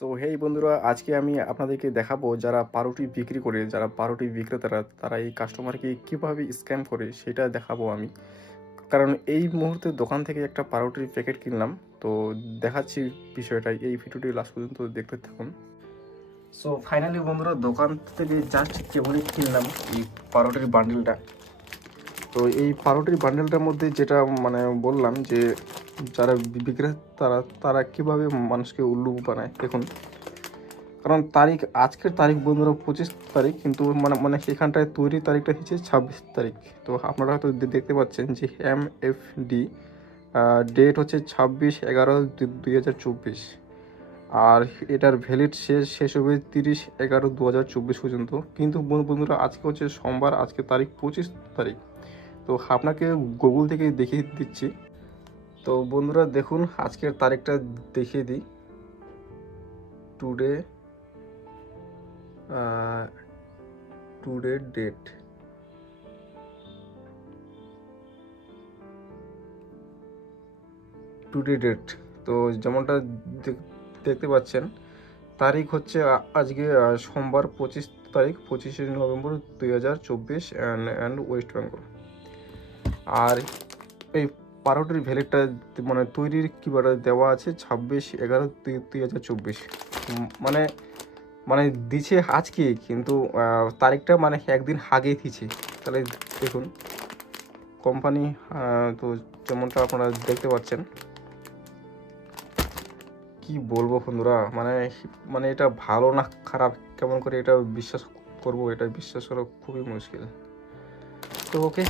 So hey বন্ধুরা, আজকে আমি আপনাদেরকে দেখাবো যারা পাউরুটি বিক্রি করে, যারা পাউরুটি বিক্রেতারা তারা এই কাস্টমারকে কিভাবে স্ক্যাম করে সেটা দেখাবো আমি। কারণ এই মুহূর্তে দোকান থেকে একটা পাউরুটির প্যাকেট কিনলাম। তো দেখাচ্ছি বিষয়টা, এই ভিডিওটি লাস্ট পর্যন্ত দেখতে থাকুন। সো ফাইনালি বন্ধুরা, দোকান থেকে জাস্ট কেবলই কিনলাম এই পাউরুটির বান্ডেলটা। তো এই পাউরুটির বান্ডেলটার মধ্যে যেটা বললাম যে যারা বিক্রেতারা তারা কিভাবে মানুষকে উল্লু বানায় দেখুন। কারণ আজকের তারিখ বন্ধুরা 25 তারিখ, কিন্তু সেখানটায় তৈরি তারিখটা হচ্ছে 26 তারিখ। তো আপনারা হয়তো দেখতে পাচ্ছেন যে MFD ডেট হচ্ছে 26/11/2024। আর এটার ভ্যালিড শেষ হবে 30/11/2024 পর্যন্ত। কিন্তু বন্ধুরা, আজকে হচ্ছে সোমবার, আজকে তারিখ 25 তারিখ। তো আপনাকে গুগল থেকে দেখিয়ে দিচ্ছি। তো বন্ধুরা দেখুন, আজকের তারিখটা দেখিয়ে দিই। টুডে টুডে ডেট, তো যেমনটা দেখতে পাচ্ছেন, তারিখ হচ্ছে আজকে সোমবার 25 তারিখ, 25শে নভেম্বর 2024, অ্যান্ড ওয়েস্ট বেঙ্গল। আর এই পাউরুটির ভ্যালিডটা তৈরির কিবাটা দেওয়া আছে 26/11/2024। মানে মানে দিছে আজকে, কিন্তু তারিখটা একদিন আগেই দিছে। তাহলে দেখুন কোম্পানি, তো যেমনটা আপনারা দেখতে পাচ্ছেন। কি বলবো বন্ধুরা, এটা ভালো না খারাপ, কেমন করে এটা বিশ্বাস করব, এটা বিশ্বাস করা খুবই মুশকিল। তো ওকে।